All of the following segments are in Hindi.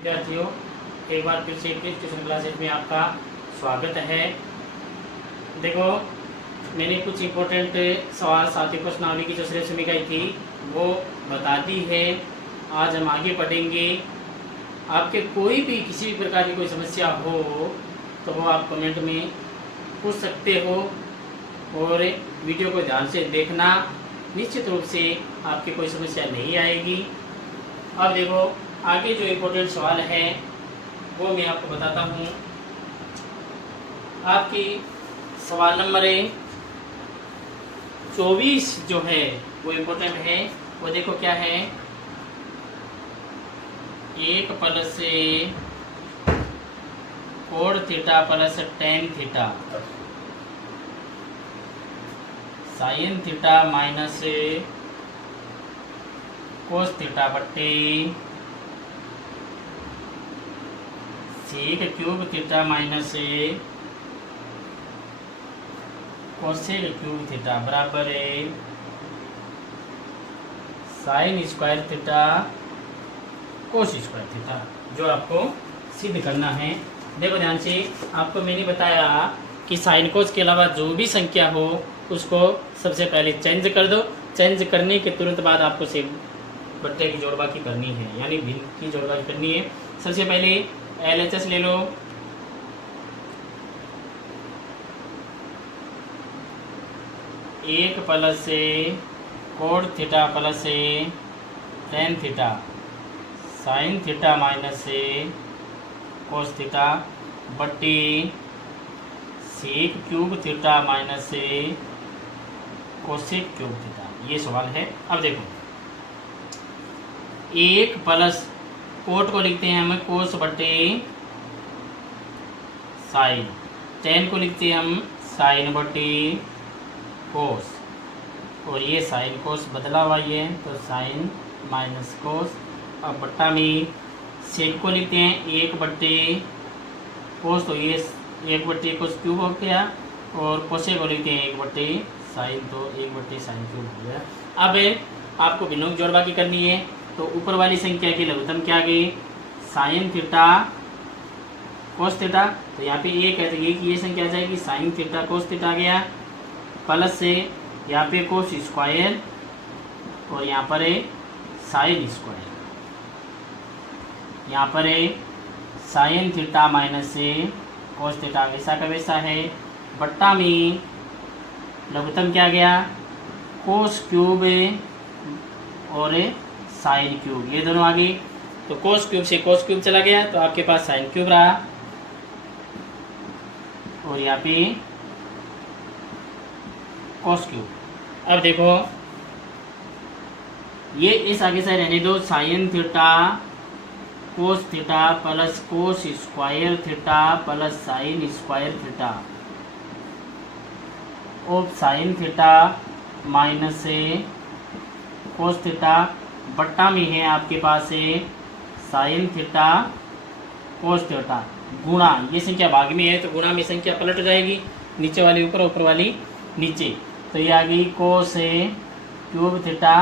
विद्यार्थियों, एक बार फिर से क्विज ट्यूशन क्लासेज में आपका स्वागत है। देखो, मैंने कुछ इम्पोर्टेंट सवाल साथियों प्रश्नावली की जो श्रेष्ठ समीक्षा थी वो बता दी है। आज हम आगे पढ़ेंगे। आपके कोई भी किसी भी प्रकार की कोई समस्या हो तो वो आप कमेंट में पूछ सकते हो और वीडियो को ध्यान से देखना। निश्चित रूप से आपकी कोई समस्या नहीं आएगी। अब देखो, आगे जो इम्पोर्टेंट सवाल है वो मैं आपको बताता हूँ। आपकी सवाल नंबर 24 जो है वो इम्पोर्टेंट है। वो देखो क्या है, 1 प्लस कोण theta plus tan theta sine theta minus cos theta बट्टे sec cube theta minus cosec cube theta बराबर sine square theta cos square theta, जो आपको सिद्ध करना है। देखो ध्यान से, आपको मैंने बताया कि साइन कोस के अलावा जो भी संख्या हो उसको सबसे पहले चेंज कर दो। चेंज करने के तुरंत बाद आपको सेक बट्टे की जोड़बाकी करनी है, यानी भिन्न की जोड़बाकी करनी है। सबसे पहले LHS ले लो। एक प्लस कोण theta plus tan theta sine theta minus cos theta बट्टी sec cube theta minus cosec cube theta, ये सवाल है। अब देखो, 1 प्लस कोट को लिखते हैं हम कोस बट्टे साइन, टेन को लिखते हैं हम साइन बट्टे कोस, और ये साइन कोस बदला हुआ ये तो साइन माइनस कोस। अब बट्टा में सेक को लिखते हैं 1 बट्टे कोस, तो ये 1 बट्टे कोस क्यूब हो गया, और कोसे को लिखते हैं 1 बट्टे साइन, तो 1 बट्टे साइन क्यूब हो गया। अब आपको भिन्नों की जोड़बाकी करनी है, तो ऊपर वाली संख्या की लघुत्तम क्या आ गई, साइन थीटा कोस थीटा, तो यहाँ पे ये कहते हैं कि ये संख्या आ जाएगी साइन थीटा कोस थीटा आ गया, प्लस से यहाँ पे कोस स्क्वायर और यहाँ पर है साइन स्क्वायर, यहाँ पर है साइन थीटा माइनस से कोस थीटा वैसा का वैसा है। बट्टा में लघुत्तम क्या गया, कोस क्यूब और साइन क्यूब, ये दोनों आ गई। तो कोस क्यूब से कोस क्यूब चला गया तो आपके पास साइन क्यूब रहा, और यहाँ पे कोस क्यूब। अब देखो, ये इस आगे से रहने दो, sign theta cos theta plus cos square theta plus sign square theta of sine theta minus cos theta, बट्टा में है आपके पास साइन थीटा कोस थीटा गुणा, ये संख्या भाग में है तो गुणा में संख्या पलट जाएगी, नीचे वाली ऊपर ऊपर वाली नीचे, तो ये आ गई cos cube theta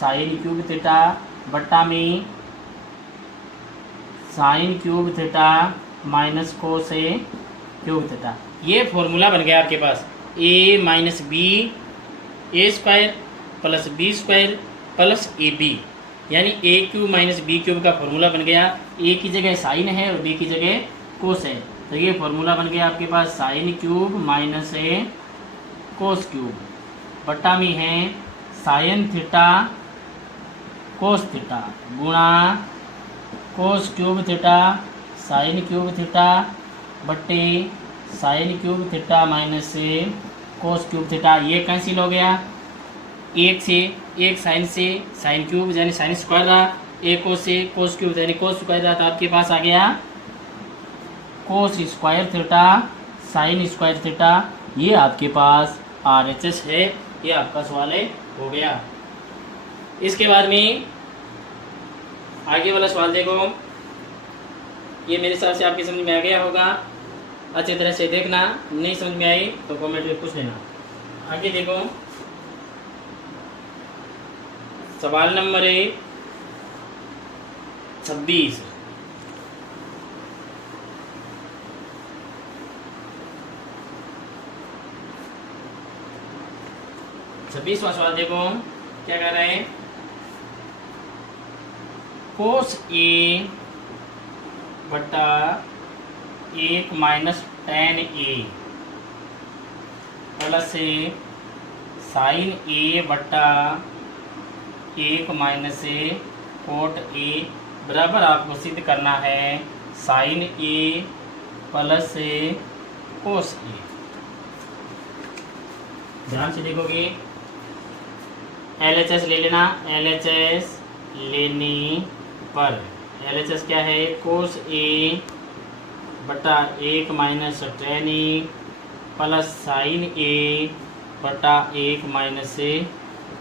sine cube theta बट्टा में sine cube theta minus cos cube theta. ये फॉर्मूला बन गया आपके पास, a minus B A square plus B square plus A B, यानी A cube minus B cube का फॉर्मूला बन गया। ए की जगह साइन है और बी की जगह कोस है, तो ये फॉर्मूला बन गया आपके पास sine cube minus cos cube, बट्टा में है साइन थीटा कोस थीटा गुणा cos cube theta sine cube theta बट्टे sine cube theta minus cos cube theta. ये कैंसिल हो गया, एक से एक साइन से साइन क्यूब यानी साइन स्क्वायर रहा, एक कोस से कोस क्यूब यानी कोस स्क्वायर रहा, तो आपके पास आ गया कोस square theta sine square theta. ये आपके पास RHS है, ये आपका सवाल है हो गया। इसके बाद में आगे वाला सवाल देखो, ये मेरे हिसाब से आपकी समझ में आ गया होगा, अच्छी तरह से देखना, नहीं समझ में आई तो कमेंट में पूछ लेना। आगे देखो, सवाल नंबर 26, 26वां सवाल देखो क्या कह रहे हैं, कोस ए बटा 1 माइनस tan ए प्लस साइन ए बटा 1 माइनस कोट ए बराबर आपको सिद्ध करना है साइन ए प्लस कोस ए। ध्यान से देखोगे, LHS ले लेना, LHS लेने पर LHS क्या है, कोस ए बटा 1 माइनस tan ए प्लस साइन ए बटा 1 माइनस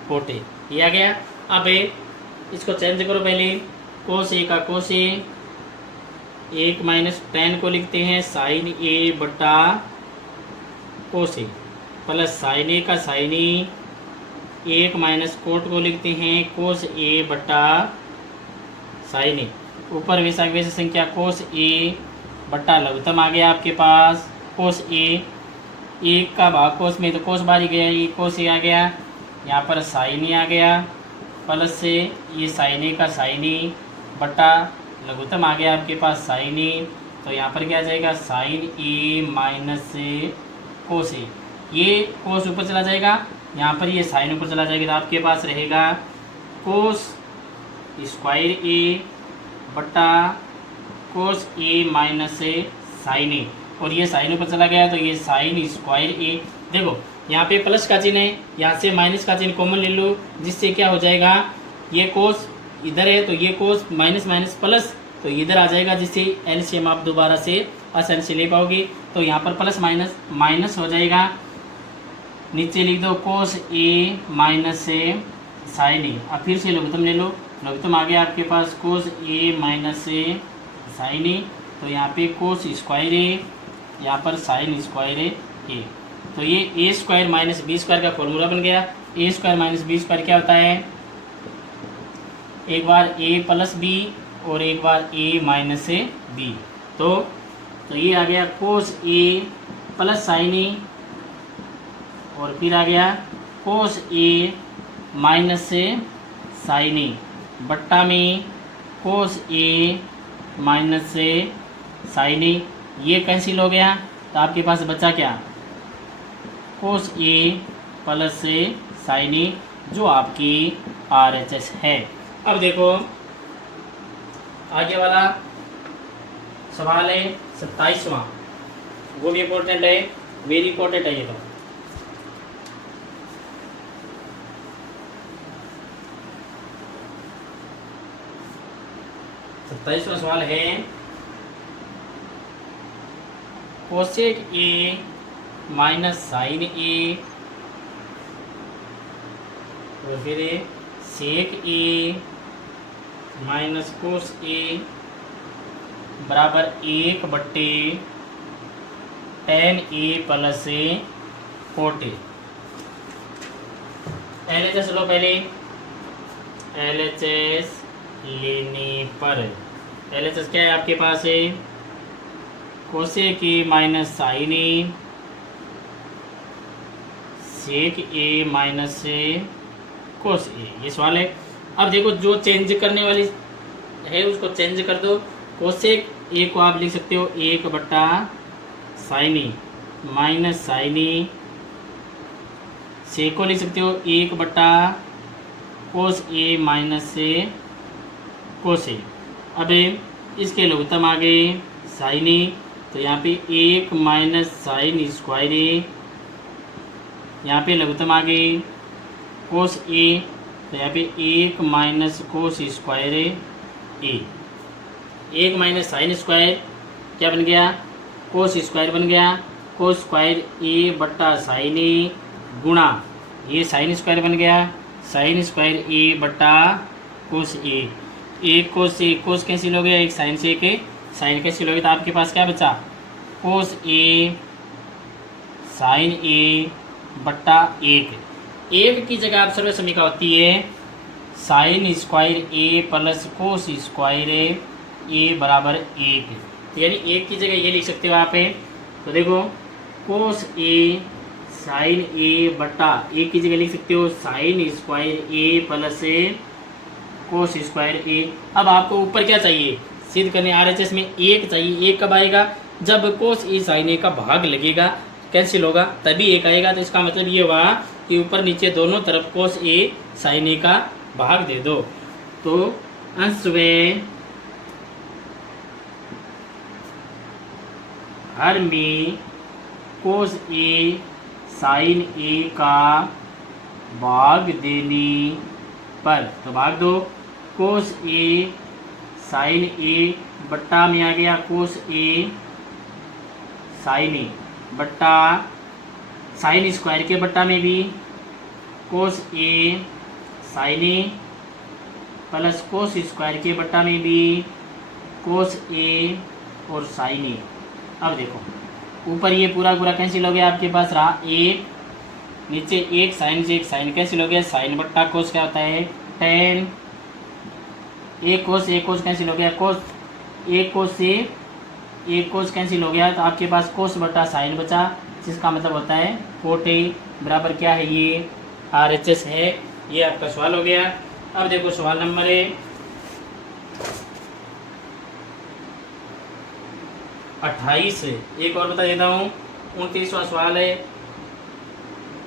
कोट ए। ये आ गया। अब इसको चेंज करो, पहले कोस ए का कोस ए, 1 माइनस tan को लिखते हैं साइन ए बटा कोस ए प्लस साइन ए का साइन ए, 1 माइनस कोट को लिखते हैं कोस ए बटा साइन ए। ऊपर वैसा वैसे संख्या कोस ए बटा लघुत्तम आ गया आपके पास कोस ए, 1 का भाग कोस में तो कोस बाहर ही गया, ये कोस ए आ गया, यहाँ पर साइन ए आ गया प्लस से ये साइन ए का साइन ए बटा लघुत्तम आ गया आपके पास साइन ए, तो यहाँ पर क्या आ जाएगा sign A minus cos a. ये कोस ऊपर चला जाएगा, यहाँ पर ये साइन ऊपर चला जाएगा, तो आपके पास रहेगा कोस स्क्वायर ए बटा कोस ए माइनस साइन ए, और ये साइन ऊपर चला गया तो ये साइन स्क्वायर ए। देखो यहाँ पे प्लस का चिन्ह है, यहाँ से माइनस का चिन्ह कॉमन ले लो, जिससे क्या हो जाएगा, ये कोस इधर है तो ये कोस माइनस माइनस प्लस तो इधर आ जाएगा, जिससे एलसीएम आप दोबारा से आसानी से ले पाओगे। तो यहाँ पर प्लस माइनस माइनस हो जाएगा, नीचे लिख दो कोस ए माइनस साइन ए। अब फिर से लघुत्तम ले लो, लघुत्तम आ गया आपके पास कोस ए माइनस साइन ए, तो यहाँ पे कोस स्क्वायर ए, यहाँ पर साइन स्क्वायर ए। तो ये ए स्क्वायर माइनस बी स्क्वायर का फॉर्मूला बन गया। ए स्क्वायर माइनस बी स्क्वायर क्या होता है, एक बार ए प्लस बी और एक बार ए माइनस बी। तो ये आ गया कोस ए प्लस साइन ए, और फिर आ गया कोस ए माइनस साइन ए बट्टा में कोस ए माइनस साइन ए। ये कैंसिल हो गया तो आपके पास बचा क्या, कोस ए प्लस साइन ए, जो आपकी RHS है। अब देखो आगे वाला सवाल है 27वां, वो भी इम्पोर्टेंट है, वेरी इंपॉर्टेंट है ये तो। सत्ताईसवां सवाल है कोसेक ए माइनस साइन ए और फिर सेक ए माइनस कोस ए बराबर 1/tan A plus cot A. LHS लो पहले, LHS लेने पर LHS क्या है आपके पास है, cosec a minus sine a, sec a minus cos a, ये सवाल है। अब देखो जो चेंज करने वाली है उसको चेंज कर दो। कोसेक ए को आप लिख सकते हो 1/साइन ए माइनस साइन ए, सेक को लिख सकते हो 1/कोस ए माइनस कोस ए। अब इसके लघुत्तम आ गए साइन ए, तो यहाँ पे 1 माइनस साइन स्क्वायर ए, यहाँ पे लघुत्तम आ गए कोस ए, तो यहाँ पे 1 माइनस कोस स्क्वायर ए। 1 माइनस साइन स्क्वायर क्या बन गया, कोस स्क्वायर बन गया, कोस स्क्वायर ए बट्टा साइन ए गुणा ये साइन स्क्वायर बन गया, साइन स्क्वायर ए बट्टा कोस ए। एक कोस से कोस कैंसिल हो गया, एक साइन से एक साइन कैंसिल हो गया, तो आपके पास क्या बचा, कोस ए साइन ए बट्टा 1 की जगह आप सर्व समीका होती है साइन स्क्वायर ए प्लस कोस स्क्वायर ए बराबर 1, यानी 1 की जगह ये लिख सकते हो आप। तो देखो कोस ए साइन ए बटा ए की जगह लिख सकते हो साइन स्क्वायर ए प्लस कोस स्क्वायर ए। अब आपको ऊपर क्या चाहिए सिद्ध करने, आरएचएस में एक चाहिए। एक कब आएगा, जब कोस ए साइन ए का भाग लगेगा, कैंसिल होगा, तभी एक आएगा। तो इसका मतलब ये हुआ कि ऊपर नीचे दोनों तरफ कोस ए साइन ए का भाग दे दो। तो अंश में हर में कोस ए साइन ए का भाग देने पर, तो भाग दो, कोस ए साइन ए बट्टा में आ गया कोस ए साइन ए बट्टा साइन स्क्वायर के बट्टा में भी कोस ए साइन ए प्लस कोस स्क्वायर के बट्टा में भी कोस ए और साइन ए। अब देखो ऊपर ये पूरा पूरा कैंसिल हो गया, आपके पास रहा एक, नीचे एक साइन से एक साइन कैंसिल हो गया, साइन बट्टा कोस क्या होता है टेन, एक कोस कैंसिल हो गया, कोस एक कोस से एक कोस कैंसिल हो गया, तो आपके पास कोस बटा साइन बचा, जिसका मतलब होता है कोटे बराबर क्या है, ये आरएचएस है। ये आपका सवाल हो गया। अब देखो सवाल नंबर 28, एक और बता देता हूँ। 29वां सवाल है,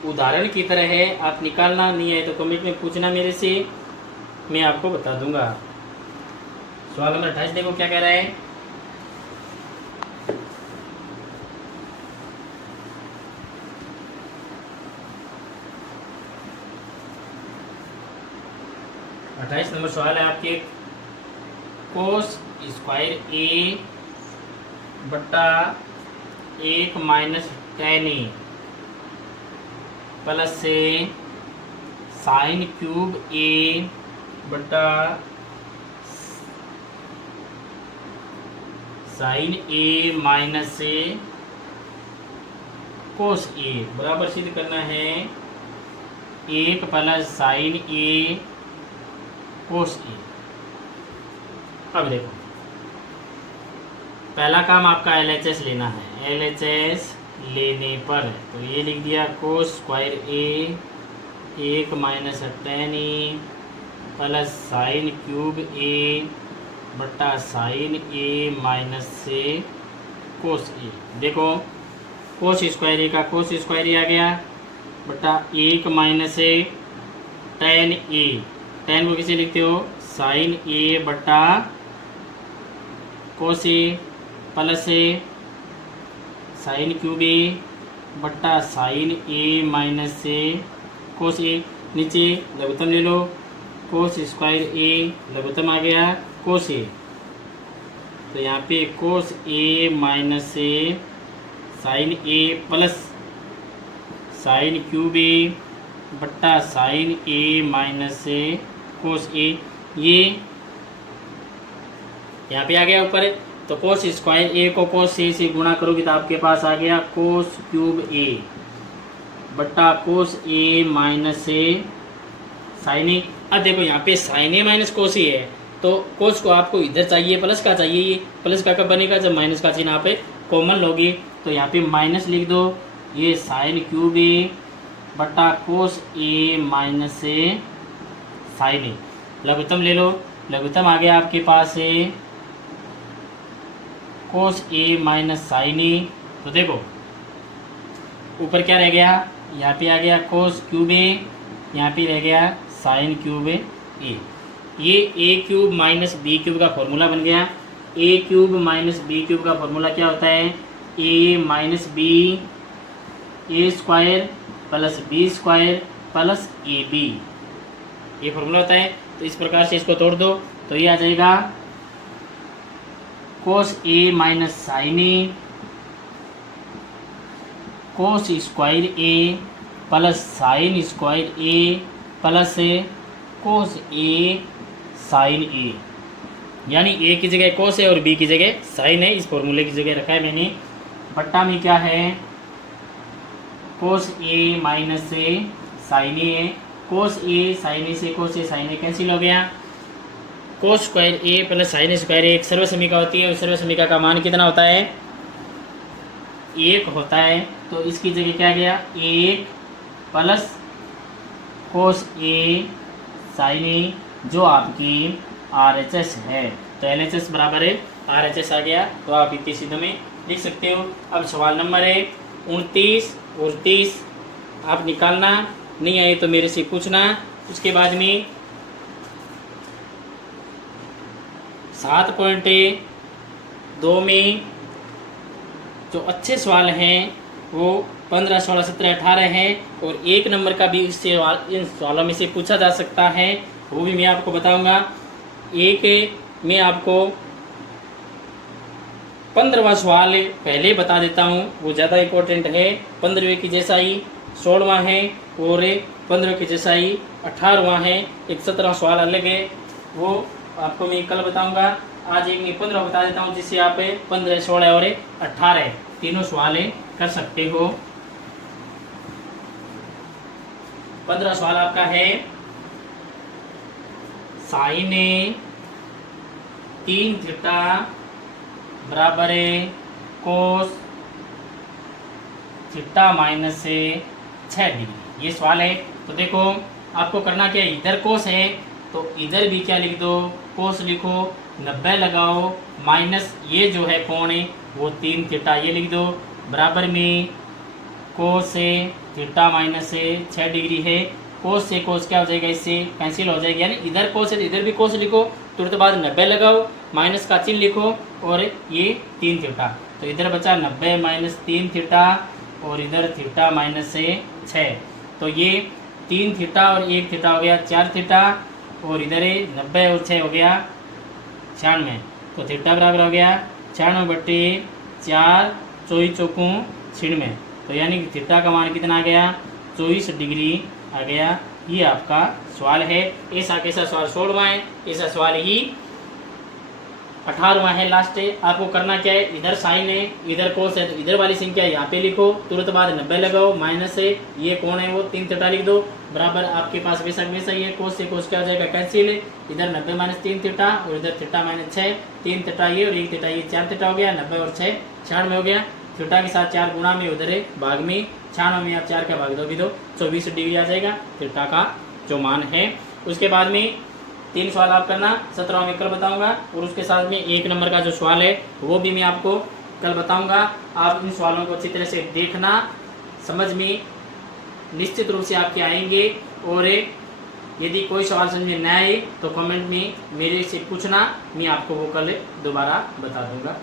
उदाहरण की तरह है, आप निकालना नहीं है तो कमेंट में पूछना मेरे से, मैं आपको बता दूंगा। सवाल नंबर 28 देखो क्या कह रहा है। अट्ठाईस नंबर सवाल है आपके, कोस स्क्वायर ए बट्टा 1 माइनस टेन ए प्लस से साइन क्यूब ए बट्टा साइन ए माइनस से कोस ए बराबर सिद्ध करना है 1 प्लस साइन ए कोस ए। अब देखो पहला काम आपका एलएचएस लेना है। एलएचएस लेने पर तो ये लिख दिया कोस स्क्वायर ए 1 माइनस टेन ए प्लस साइन क्यूब ए बट्टा साइन ए माइनस से कोस ए। देखो कोस स्क्वायर ए का कोस स्क्वायर ए आ गया बट्टा 1 माइनस टेन ए, टेन को किसे लिखते हो साइन ए बट्टा कोस ए प्लस साइन क्यूब ए बट्टा साइन ए माइनस से कोस ए। नीचे लघुत्तम ले लो, कोस स्क्वायर ए लघुत्तम आ गया कोस ए, तो यहाँ पे कोस ए माइनस से साइन ए प्लस साइन क्यूब ए बट्टा साइन ए माइनस से कोस ए। ये यहाँ पे आ गया ऊपर, तो कोस स्क्वायर ए को कोस ए से गुणा करोगे तो आपके पास आ गया कोस क्यूब ए बट्टा कोस ए माइनस से साइन ए। अब देखो यहाँ पे साइन ए माइनस कोस ए है, तो कोस को आपको इधर चाहिए, प्लस का चाहिए, ये प्लस का कब बनेगा जब माइनस का चिन्ह आप कॉमन लोगे, तो यहाँ पे माइनस लिख दो, ये साइन क्यूब ए बट्टा कोस ए माइनस से साइन ए। लघुत्तम ले लो, लघुत्तम आ गया आपके पास कोस ए माइनस साइन ए। तो देखो ऊपर क्या रह गया, यहाँ पे आ गया कोस क्यूब ए, यहाँ पे रह गया साइन क्यूब ए। ये a cube minus B cube का फॉर्मूला बन गया। A cube minus B cube का फॉर्मूला क्या होता है, a minus B A square plus B square plus A b, ये फॉर्मूला होता है। तो इस प्रकार से इसको तोड़ दो, तो ये आ जाएगा कोस ए माइनस साइन ए कोस स्क्वायर ए प्लस साइन स्क्वायर ए प्लस कोस ए साइन ए, यानी ए की जगह कोस है और बी की जगह साइन है, इस फॉर्मूले की जगह रखा है मैंने। बट्टा में क्या है, कोस ए माइनस से साइन ए, कोस ए साइन ए से कोस ए साइन ए कैंसिल हो गया। कोस स्क्वायर ए प्लस साइन स्क्वायर ए एक सर्वसमीका होती है, उस सर्वसमीका का मान कितना होता है, 1 होता है। तो इसकी जगह क्या गया 1 प्लस कोस ए साइन ए, जो आपकी RHS है। तो LHS बराबर है RHS आ गया, तो आप इतने सीधे में लिख सकते हो। अब सवाल नंबर है 29 और 30, आप निकालना, नहीं आए तो मेरे से पूछना। उसके बाद में 7.2 में जो अच्छे सवाल हैं वो 15, 16, 17, 18 हैं, और 1 नंबर का भी इससे इन सवालों में से पूछा जा सकता है, वो भी मैं आपको बताऊंगा। एक मैं आपको 15वां सवाल पहले बता देता हूँ, वो ज़्यादा इम्पोर्टेंट है। 15वें की जैसा ही 16वां है, और 15वें की जैसा ही 18वां है। एक 17वां सवाल अलग है, वो आपको मैं कल बताऊंगा। आज एक मैं 15 बता देता हूँ, जिससे आप 15, 16 और 18 तीनों सवाल कर सकते हो। 15 सवाल आपका है साइन 3 थीटा बराबर कोस थीटा माइनस 6 डिग्री, ये सवाल है। तो देखो आपको करना क्या है, इधर कोस है तो इधर भी क्या लिख दो, कोस लिखो, 90 लगाओ, माइनस ये जो है कोण है वो 3 थीटा ये लिख दो, बराबर में कोस थीटा माइनस 6 डिग्री है। कोस से कोस क्या हो जाएगा, इससे कैंसिल हो जाएगा, यानी इधर कोस है तो इधर भी कोस लिखो, तुरंत बाद 90 लगाओ, माइनस का चिन्ह लिखो, और ये 3 थीटा, तो इधर बचा 90 माइनस 3 थीटा, और इधर थीटा माइनस 6, तो ये 3 थीटा और 1 थीटा हो गया 4 थीटा, और इधर 90 और 6 हो गया 96, तो थीटा बराबर हो गया 96/4, 24 चौकू 96, तो यानी कि थीटा का मान कितना आ गया 24 डिग्री आ गया। ये आपका सवाल है। ऐसा कैसा सवाल 16वां है, ऐसा सवाल ही 18वां है लास्ट है। आपको करना क्या है, इधर साइन है इधर कोस है, तो इधर वाली संख्या यहाँ पे लिखो, तुरंत बाद 90 लगाओ, माइनस है ये कौन है वो 3 थीटा लिख दो, बराबर आपके पास वैसा वैसा ही है। कोस से कोस क्या हो जाएगा कैंसिल, इधर 90 माइनस 3 थीटा, और इधर थीटा माइनस 6, 3 थीटा ये और 1 थीटा ये 4 थीटा हो गया, 90 और 6 96 हो गया। थीटा के साथ 4 गुणा में उधर भाग में 96 में आप 4 का भाग दोगे तो 24 डिग्री आ जाएगा थीटा का जो मान है। उसके बाद में 3 सवाल आप करना, 17वां मैं कल बताऊंगा, और उसके साथ में 1 नंबर का जो सवाल है वो भी मैं आपको कल बताऊंगा। आप इन सवालों को अच्छी तरह से देखना, समझ में निश्चित रूप से आपके आएंगे, और यदि कोई सवाल समझ में न आए तो कमेंट में मेरे से पूछना, मैं आपको वो कल दोबारा बता दूंगा।